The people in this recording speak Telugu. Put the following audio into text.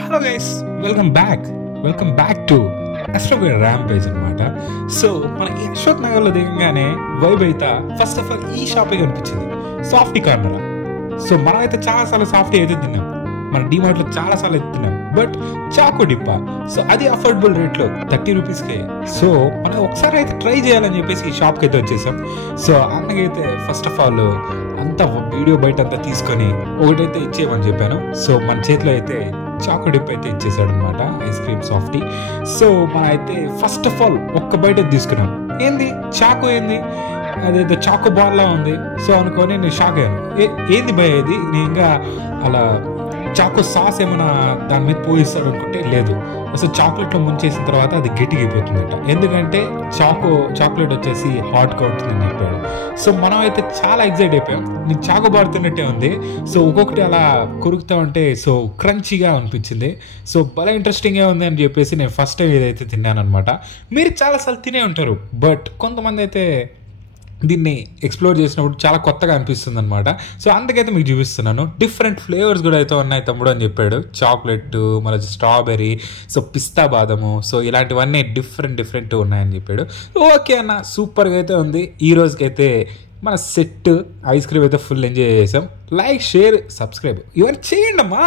Hello guys, welcome back to Astrowear rampage అనమాట. సో మన ఈ అశోక్ నగర్లో దిగంగానే వైబ్ అయితే ఫస్ట్ ఆఫ్ ఆల్ ఈ షాపే కనిపించింది, సాఫ్టీ కార్నర్. సో మనం అయితే చాలాసార్లు సాఫ్టీ అయితే తిన్నాం, మన డిమార్ట్లో చాలాసార్లు అయితే తిన్నాం. బట్ చాకో డిప్పా, సో అది అఫోర్డబుల్ రేట్లో 30 రూపీస్కే. సో మనం ఒకసారి అయితే ట్రై చేయాలని చెప్పేసి ఈ షాప్కి అయితే వచ్చేసాం. సో అన్నకైతే ఫస్ట్ ఆఫ్ ఆల్ అంతా వీడియో బయట అంతా తీసుకొని ఒకటైతే ఇచ్చేయమని చెప్పాను. సో మన చేతిలో అయితే చాకో డిప్ అయితే ఇచ్చేసాడు అనమాట, ఐస్ క్రీమ్ సాఫ్టీ. సో మనం అయితే ఫస్ట్ ఆఫ్ ఆల్ ఒక్క బయట తీసుకున్నాం. ఏంది చాకో, ఏంది అదేదో చాకో బాల్ లా ఉంది. సో అనుకొని నేను షాక్ అయ్యాను, ఏంది భయ ఇది, నేను ఇంకా అలా చాకో సాస్ ఏమైనా దాని మీద పోయిస్తాడు అనుకుంటే లేదు, అసలు చాక్లెట్లో ముంచేసిన తర్వాత అది గట్టిగా అయిపోతుందట. ఎందుకంటే చాక్లెట్ వచ్చేసి హాట్గా ఉంటుందని చెప్పాడు. సో మనం అయితే చాలా ఎక్సైట్ అయిపోయాం, నేను చాకో బార్ తిన్నట్టే ఉంది. సో ఒక్కొక్కటి అలా కొరుకుతా ఉంటే సో క్రంచీగా అనిపించింది. సో భలే ఇంట్రెస్టింగ్గా ఉంది అని చెప్పేసి నేను ఫస్ట్ టైం ఏదైతే తిన్నాను అనమాట. మీరు చాలాసార్లు తినే ఉంటారు, బట్ కొంతమంది అయితే దీన్ని ఎక్స్ప్లోర్ చేసినప్పుడు చాలా కొత్తగా అనిపిస్తుంది అనమాట. సో అందుకైతే మీకు చూపిస్తున్నాను. డిఫరెంట్ ఫ్లేవర్స్ కూడా అయితే ఉన్నాయి తమ్ముడు అని చెప్పాడు. చాక్లెట్, మళ్ళీ స్ట్రాబెర్రీ, సో పిస్తా బాదము, సో ఇలాంటివన్నీ డిఫరెంట్ ఉన్నాయని చెప్పాడు. ఓకే అన్న, సూపర్గా అయితే ఉంది. ఈ రోజుకైతే మన సెట్ ఐస్ క్రీమ్ అయితే ఫుల్ ఎంజాయ్ చేసాం. లైక్, షేర్, సబ్స్క్రైబ్ ఇవన్నీ చేయండి అమ్మా.